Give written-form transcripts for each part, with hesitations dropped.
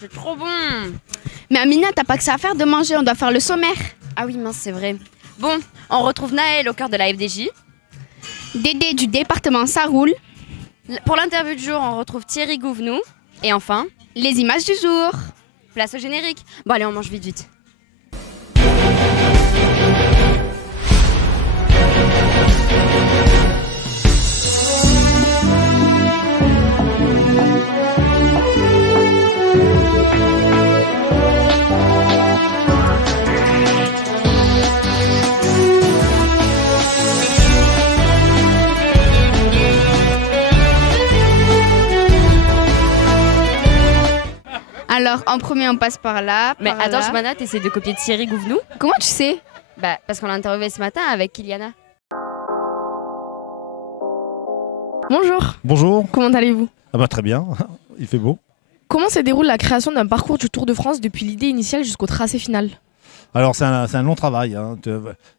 C'est trop bon. Mais Amina, t'as pas que ça à faire de manger, on doit faire le sommaire. Ah oui, mince, c'est vrai. Bon, on retrouve Naël au cœur de la FDJ. Dédé du département, ça roule. Pour l'interview du jour, on retrouve Thierry Gouvenou. Et enfin, Les images du jour. place au générique. Bon allez, on mange vite vite. Alors, en premier, on passe par là. Mais par attends, là. Johanna, t'essaies de copier Thierry Gouvenou? Comment tu sais? Bah, parce qu'on l'a interviewé ce matin avec Kyliana. Bonjour, Bonjour. comment allez-vous? Ah bah très bien, il fait beau. Comment se déroule la création d'un parcours du Tour de France depuis l'idée initiale jusqu'au tracé final? Alors c'est un long travail, hein.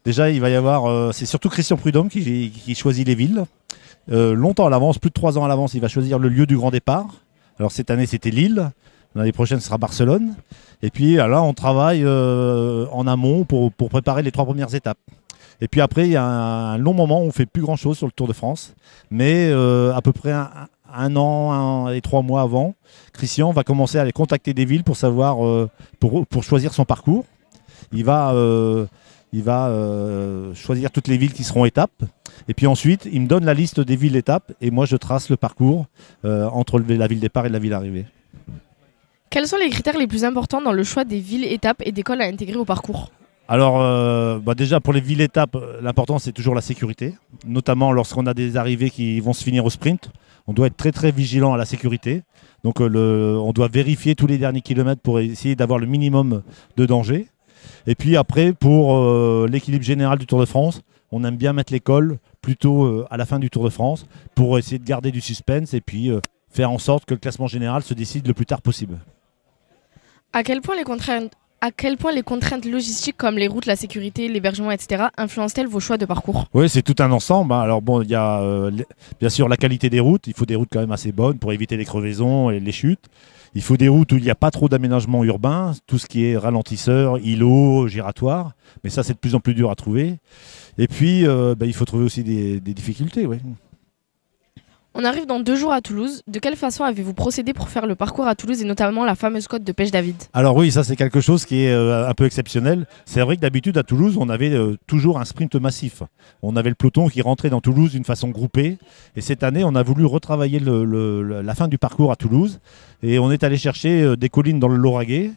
Déjà il va y avoir, c'est surtout Christian Prudhomme qui choisit les villes. Longtemps à l'avance, plus de 3 ans à l'avance, il va choisir le lieu du grand départ. Alors cette année c'était Lille, l'année prochaine ce sera Barcelone. Et puis là on travaille en amont pour préparer les 3 premières étapes. Et puis après il y a un long moment où on ne fait plus grand chose sur le Tour de France. Mais à peu près un an et 3 mois avant, Christian va commencer à aller contacter des villes pour savoir, pour choisir son parcours. Il va choisir toutes les villes qui seront étapes. Et puis ensuite, il me donne la liste des villes étapes. Et moi, je trace le parcours entre la ville départ et la ville arrivée. Quels sont les critères les plus importants dans le choix des villes, étapes et d'écoles à intégrer au parcours? Alors, déjà, pour les villes étapes, l'important, c'est toujours la sécurité. Notamment lorsqu'on a des arrivées qui vont se finir au sprint. On doit être très, très vigilant à la sécurité. Donc, on doit vérifier tous les derniers kilomètres pour essayer d'avoir le minimum de danger. Et puis après, pour l'équilibre général du Tour de France, on aime bien mettre l'école plutôt à la fin du Tour de France pour essayer de garder du suspense et puis faire en sorte que le classement général se décide le plus tard possible. À quel point les contraintes logistiques comme les routes, la sécurité, l'hébergement, etc. influencent-elles vos choix de parcours? Oui, c'est tout un ensemble, hein. Alors bon, il y a bien sûr la qualité des routes. Il faut des routes quand même assez bonnes pour éviter les crevaisons et les chutes. Il faut des routes où il n'y a pas trop d'aménagement urbain, tout ce qui est ralentisseur, îlots, giratoires. Mais ça, c'est de plus en plus dur à trouver. Et puis, il faut trouver aussi des difficultés. Oui. On arrive dans 2 jours à Toulouse. De quelle façon avez-vous procédé pour faire le parcours à Toulouse et notamment la fameuse côte de Pêche David? Alors oui, ça c'est quelque chose qui est un peu exceptionnel. C'est vrai que d'habitude à Toulouse, on avait toujours un sprint massif. On avait le peloton qui rentrait dans Toulouse d'une façon groupée. Et cette année, on a voulu retravailler la fin du parcours à Toulouse. Et on est allé chercher des collines dans le Lauragais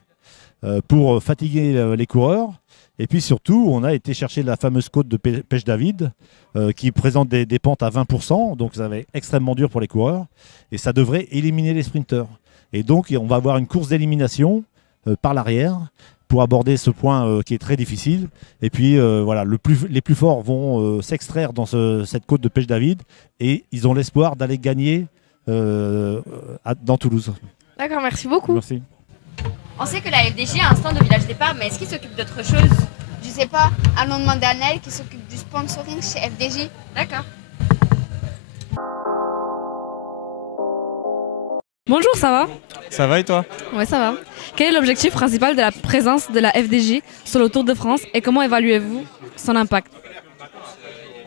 pour fatiguer les coureurs. Et puis surtout, on a été chercher la fameuse côte de Pêche David qui présente des pentes à 20%. Donc ça va être extrêmement dur pour les coureurs. Et ça devrait éliminer les sprinteurs. Et donc on va avoir une course d'élimination par l'arrière pour aborder ce point qui est très difficile. Et puis voilà, les plus forts vont s'extraire dans cette côte de Pêche David. Et ils ont l'espoir d'aller gagner dans Toulouse. D'accord, merci beaucoup. Merci. On sait que la FDJ a un stand au village départ, mais est-ce qu'il s'occupe d'autre chose? Je sais pas, allons demander à Naël qui s'occupe du sponsoring chez FDJ. D'accord. Bonjour, ça va? Ça va et toi? Ouais, ça va. Quel est l'objectif principal de la présence de la FDJ sur le Tour de France et comment évaluez-vous son impact?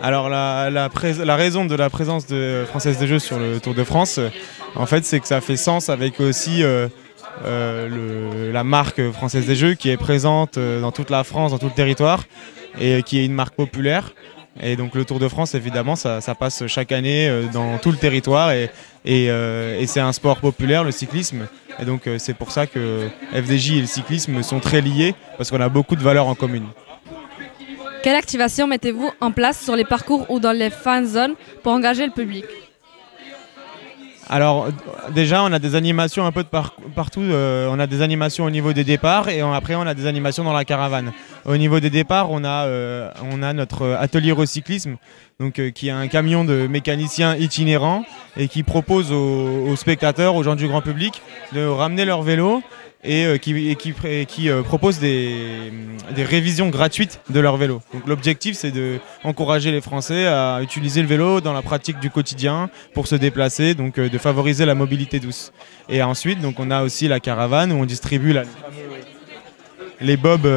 Alors la raison de la présence de Française des Jeux sur le Tour de France, en fait, c'est que ça fait sens avec aussi la marque Française des Jeux qui est présente dans toute la France, dans tout le territoire et qui est une marque populaire. Et donc le Tour de France, évidemment, ça passe chaque année dans tout le territoire et c'est un sport populaire, le cyclisme. Et donc c'est pour ça que FDJ et le cyclisme sont très liés parce qu'on a beaucoup de valeurs en commune. Quelle activation mettez-vous en place sur les parcours ou dans les fan zones pour engager le public? Alors déjà on a des animations un peu de partout, on a des animations au niveau des départs et après on a des animations dans la caravane. Au niveau des départs on a notre atelier recyclisme donc, qui est un camion de mécaniciens itinérants et qui propose aux spectateurs, aux gens du grand public de ramener leur vélo et qui proposent des révisions gratuites de leur vélo. Donc l'objectif, c'est d'encourager les Français à utiliser le vélo dans la pratique du quotidien pour se déplacer, donc de favoriser la mobilité douce. Et ensuite, donc, on a aussi la caravane où on distribue les bobs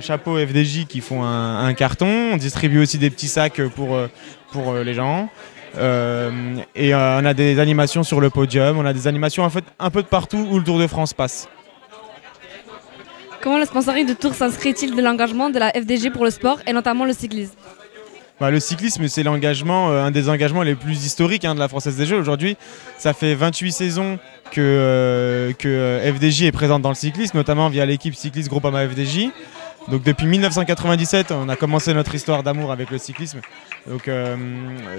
chapeaux FDJ qui font un carton. On distribue aussi des petits sacs pour les gens. Et on a des animations sur le podium, on a des animations en fait un peu de partout où le Tour de France passe. Comment le sponsoring de Tour s'inscrit-il de l'engagement de la FDJ pour le sport et notamment le cyclisme? Le cyclisme, c'est l'engagement, un des engagements les plus historiques de la Française des Jeux. Aujourd'hui, ça fait 28 saisons que FDJ est présente dans le cyclisme, notamment via l'équipe cycliste Groupama FDJ. Donc depuis 1997, on a commencé notre histoire d'amour avec le cyclisme. Donc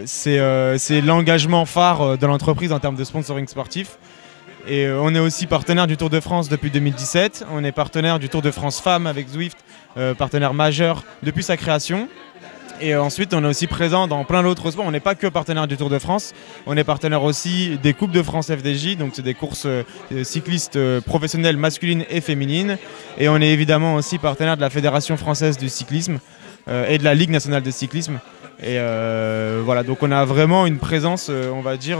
c'est l'engagement phare de l'entreprise en termes de sponsoring sportif. Et on est aussi partenaire du Tour de France depuis 2017. On est partenaire du Tour de France Femmes avec Zwift, partenaire majeur depuis sa création. Et ensuite, on est aussi présent dans plein d'autres sports. On n'est pas que partenaire du Tour de France, on est partenaire aussi des Coupes de France FDJ, donc c'est des courses cyclistes professionnelles masculines et féminines. Et on est évidemment aussi partenaire de la Fédération française du cyclisme et de la Ligue nationale de cyclisme. Et voilà, donc on a vraiment une présence, on va dire,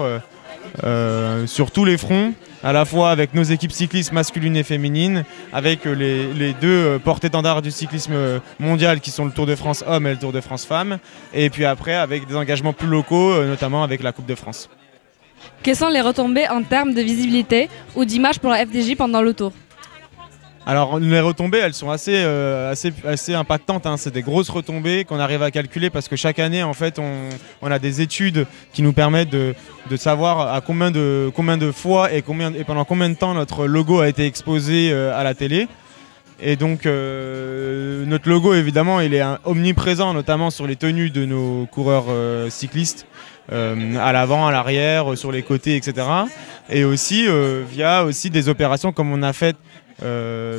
sur tous les fronts, à la fois avec nos équipes cyclistes masculines et féminines, avec les deux porte-étendards du cyclisme mondial qui sont le Tour de France Hommes et le Tour de France Femmes, et puis après avec des engagements plus locaux, notamment avec la Coupe de France. Quelles sont les retombées en termes de visibilité ou d'image pour la FDJ pendant le Tour? Alors les retombées, elles sont assez impactantes, c'est des grosses retombées qu'on arrive à calculer parce que chaque année en fait on a des études qui nous permettent de savoir à combien de fois et pendant combien de temps notre logo a été exposé à la télé. Et donc notre logo évidemment il est omniprésent, notamment sur les tenues de nos coureurs cyclistes, à l'avant, à l'arrière, sur les côtés, etc. Et aussi via aussi des opérations comme on a fait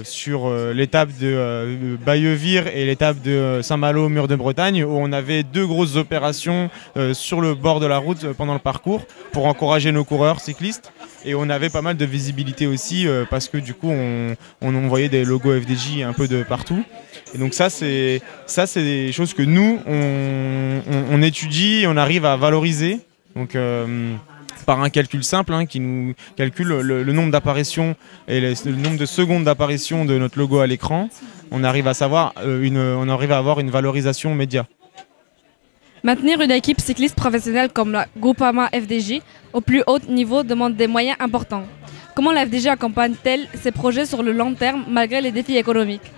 sur l'étape de Bayeuvire et l'étape de Saint-Malo, Mur de Bretagne, où on avait deux grosses opérations sur le bord de la route pendant le parcours pour encourager nos coureurs cyclistes. Et on avait pas mal de visibilité aussi parce que du coup on voyait des logos FDJ un peu de partout. Et donc ça c'est des choses que nous on étudie, on arrive à valoriser. Donc par un calcul simple qui nous calcule le nombre d'apparitions et le nombre de secondes d'apparition de notre logo à l'écran, on arrive à savoir on arrive à avoir une valorisation média. Maintenir une équipe cycliste professionnelle comme la Groupama FDJ au plus haut niveau demande des moyens importants. Comment la FDJ accompagne-t-elle ses projets sur le long terme malgré les défis économiques?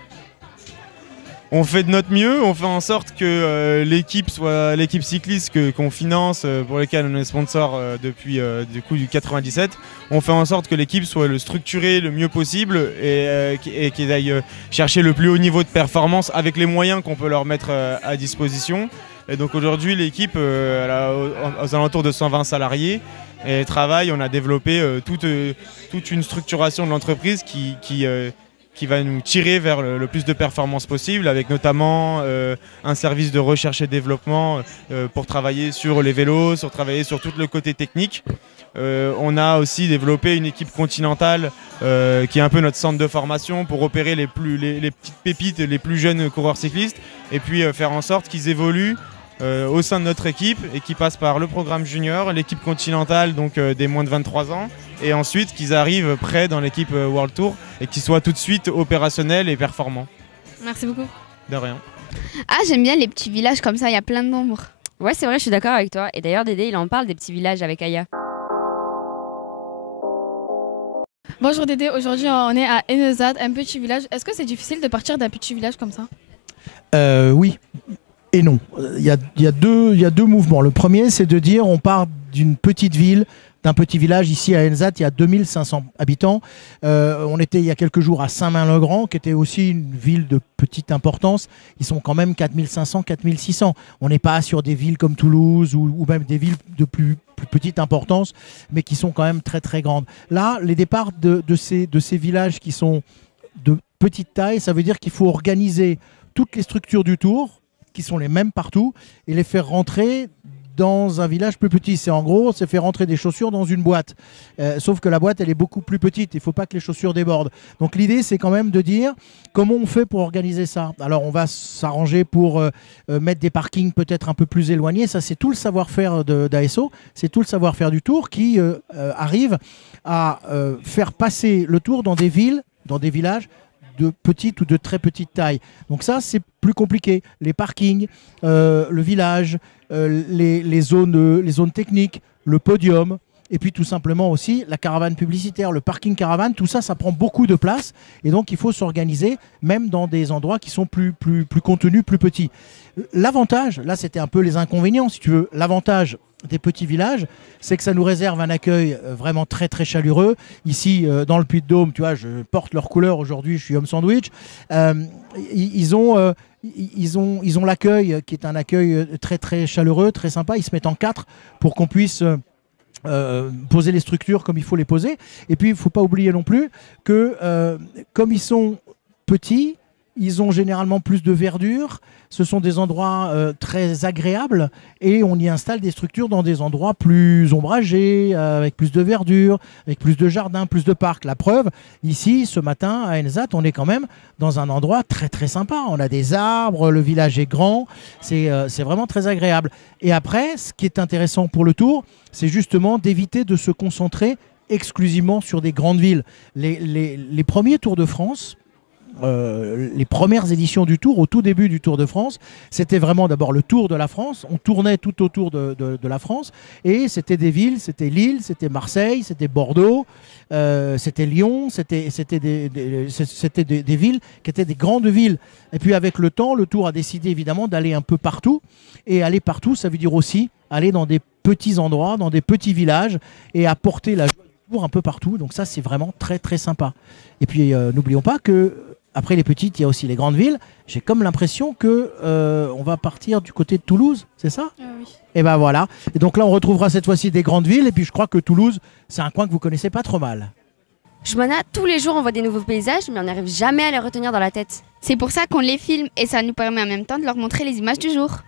On fait de notre mieux, on fait en sorte que l'équipe soit l'équipe cycliste qu'on finance, pour laquelle on est sponsor depuis du 97. On fait en sorte que l'équipe soit structurée le mieux possible et qu'ils aillent chercher le plus haut niveau de performance avec les moyens qu'on peut leur mettre à disposition. Et donc aujourd'hui l'équipe aux alentours de 120 salariés et travaille. On a développé toute une structuration de l'entreprise qui va nous tirer vers le plus de performances possible, avec notamment un service de recherche et développement pour travailler sur les vélos, travailler sur tout le côté technique. On a aussi développé une équipe continentale qui est un peu notre centre de formation pour repérer les petites pépites, les plus jeunes coureurs cyclistes, et puis faire en sorte qu'ils évoluent au sein de notre équipe et qui passent par le programme junior, l'équipe continentale, donc des moins de 23 ans, et ensuite qu'ils arrivent près dans l'équipe World Tour et qu'ils soient tout de suite opérationnels et performants. Merci beaucoup. De rien. Ah, j'aime bien les petits villages comme ça, il y a plein de membres. Ouais, c'est vrai, je suis d'accord avec toi. Et d'ailleurs, Dédé, il en parle des petits villages avec Aya. Bonjour Dédé, aujourd'hui on est à Enezad, un petit village. Est-ce que c'est difficile de partir d'un petit village comme ça? Oui et non. Il y a deux mouvements. Le premier, c'est de dire on part d'une petite ville, d'un petit village. Ici à Enezad, il y a 2500 habitants. On était il y a quelques jours à Saint-Main-le-Grand, qui était aussi une ville de petite importance. Ils sont quand même 4500, 4600. On n'est pas sur des villes comme Toulouse ou même des villes de plus petite importance, mais qui sont quand même très très grandes. Là, les départs de ces villages qui sont de petite taille, ça veut dire qu'il faut organiser toutes les structures du Tour, qui sont les mêmes partout, et les faire rentrer dans un village plus petit. C'est en gros, c'est faire rentrer des chaussures dans une boîte. Sauf que la boîte, elle est beaucoup plus petite. Il ne faut pas que les chaussures débordent. Donc l'idée, c'est quand même de dire comment on fait pour organiser ça. Alors on va s'arranger pour mettre des parkings peut-être un peu plus éloignés. Ça, c'est tout le savoir-faire d'ASO. C'est tout le savoir-faire du Tour qui arrive à faire passer le Tour dans des villes, dans des villages de petite ou de très petite taille. Donc ça, c'est plus compliqué. Les parkings, le village, les zones techniques, le podium, et puis tout simplement aussi la caravane publicitaire, le parking caravane, tout ça, ça prend beaucoup de place. Et donc, il faut s'organiser, même dans des endroits qui sont plus contenus, plus petits. L'avantage, là, c'était un peu les inconvénients, si tu veux. L'avantage des petits villages, c'est que ça nous réserve un accueil vraiment très très chaleureux. Ici, dans le Puy-de-Dôme, tu vois, je porte leur couleur aujourd'hui, je suis homme sandwich. Ils ont l'accueil qui est un accueil très très chaleureux, très sympa. Ils se mettent en quatre pour qu'on puisse poser les structures comme il faut les poser. Et puis, il ne faut pas oublier non plus que comme ils sont petits, ils ont généralement plus de verdure. Ce sont des endroits très agréables et on y installe des structures dans des endroits plus ombragés, avec plus de verdure, avec plus de jardins, plus de parcs. La preuve, ici, ce matin, à Enzat, on est quand même dans un endroit très très sympa. On a des arbres, le village est grand, c'est vraiment très agréable. Et après, ce qui est intéressant pour le Tour, c'est justement d'éviter de se concentrer exclusivement sur des grandes villes. Les premiers Tours de France, les premières éditions du Tour, au tout début du Tour de France, c'était vraiment d'abord le Tour de la France. On tournait tout autour de la France et c'était des villes, c'était Lille, c'était Marseille, c'était Bordeaux, c'était Lyon, c'était des villes qui étaient des grandes villes. Et puis avec le temps, le Tour a décidé évidemment d'aller un peu partout. Et aller partout, ça veut dire aussi aller dans des petits endroits, dans des petits villages et apporter la joie du Tour un peu partout. Donc ça, c'est vraiment très très sympa. Et puis n'oublions pas que après les petites, il y a aussi les grandes villes. J'ai comme l'impression que on va partir du côté de Toulouse, c'est ça? Oui. Et ben voilà. Et donc là, on retrouvera cette fois-ci des grandes villes. Et puis je crois que Toulouse, c'est un coin que vous connaissez pas trop mal. Joanna, tous les jours on voit des nouveaux paysages, mais on n'arrive jamais à les retenir dans la tête. C'est pour ça qu'on les filme et ça nous permet en même temps de leur montrer les images du jour.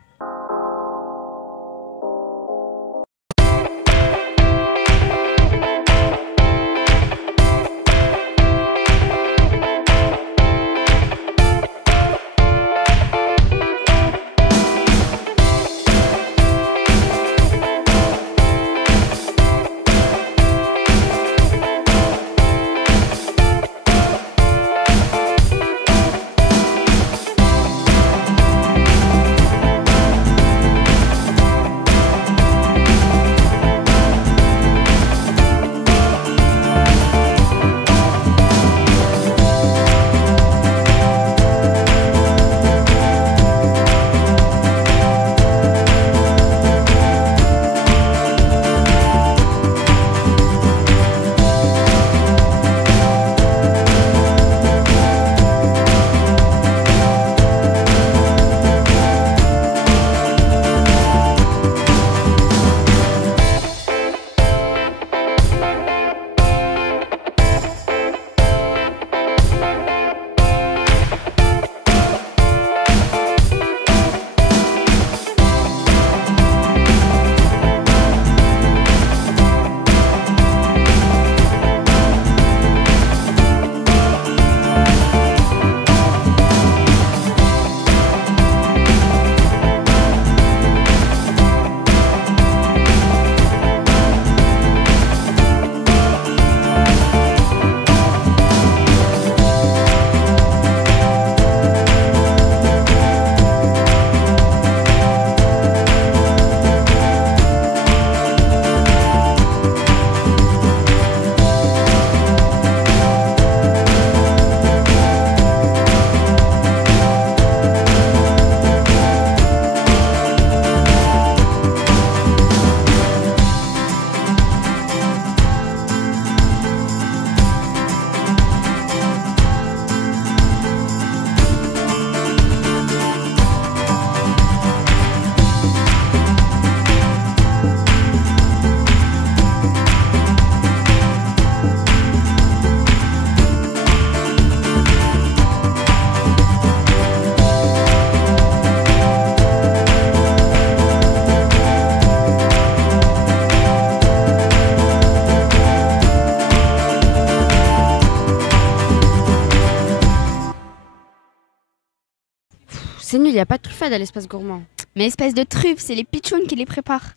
n'y a pas de truffade à l'espace gourmand. Mais espèce de truffe, c'est les pitchounes qui les préparent.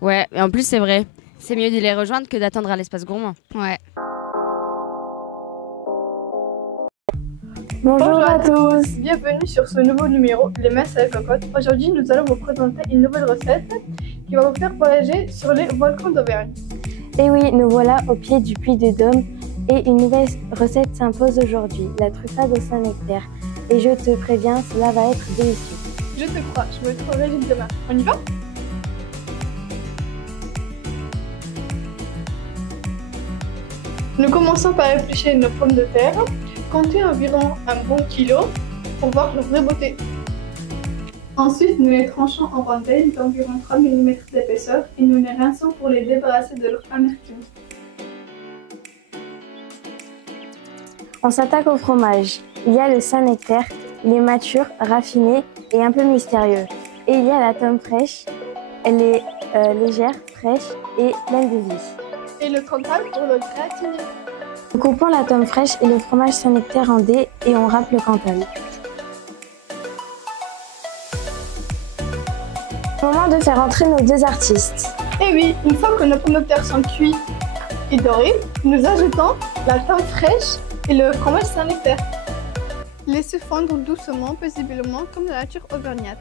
Ouais, et en plus c'est vrai. C'est mieux de les rejoindre que d'attendre à l'espace gourmand. Ouais. Bonjour à tous, bienvenue sur ce nouveau numéro, les messes avec cocotte. Aujourd'hui, nous allons vous présenter une nouvelle recette qui va vous faire voyager sur les volcans d'Auvergne. Et oui, nous voilà au pied du puy de Dôme et une nouvelle recette s'impose aujourd'hui, la truffade au Saint-Nectaire. Et je te préviens, cela va être délicieux. Je te crois, je vais être au régime demain. On y va? Nous commençons par éplucher nos pommes de terre. Comptez environ un bon kilo pour voir leur vraie beauté. Ensuite, nous les tranchons en rondelles d'environ 3 mm d'épaisseur et nous les rinçons pour les débarrasser de leur amertume. On s'attaque au fromage. Il y a le Saint-Nectaire, il est mature, raffiné et un peu mystérieux. Et il y a la tome fraîche, elle est légère, fraîche et pleine de vie. Et le Cantal pour le gratiner. Nous coupons la tome fraîche et le fromage Saint-Nectaire en dés et on râpe le Cantal. Moment de faire entrer nos deux artistes. Et oui, une fois que nos pommes de terre sont cuits et dorés, nous ajoutons la tome fraîche et le fromage Saint-Nectaire. Laissez fondre doucement, paisiblement, comme la nature auvergnate.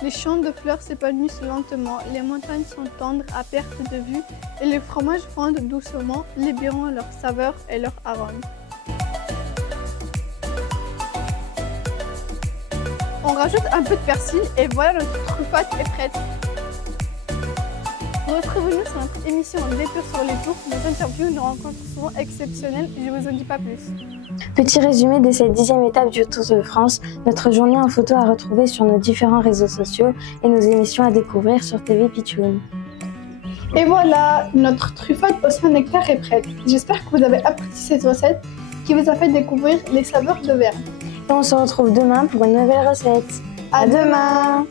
Les champs de fleurs s'épanouissent lentement, les montagnes sont tendres à perte de vue et les fromages fondent doucement, libérant leur saveur et leur arôme. On rajoute un peu de persil et voilà, notre truffade est prête. Retrouvez-nous sur notre émission Détour sur les tours, nos interviews, nos rencontres souvent exceptionnelles, je vous en dis pas plus. Petit résumé de cette 10e étape du Tour de France, notre journée en photo à retrouver sur nos différents réseaux sociaux et nos émissions à découvrir sur TV Pitchoun. Et voilà, notre truffade au Saint-Nectaire est prête. J'espère que vous avez apprécié cette recette qui vous a fait découvrir les saveurs d'Auvergne. Et on se retrouve demain pour une nouvelle recette. À demain.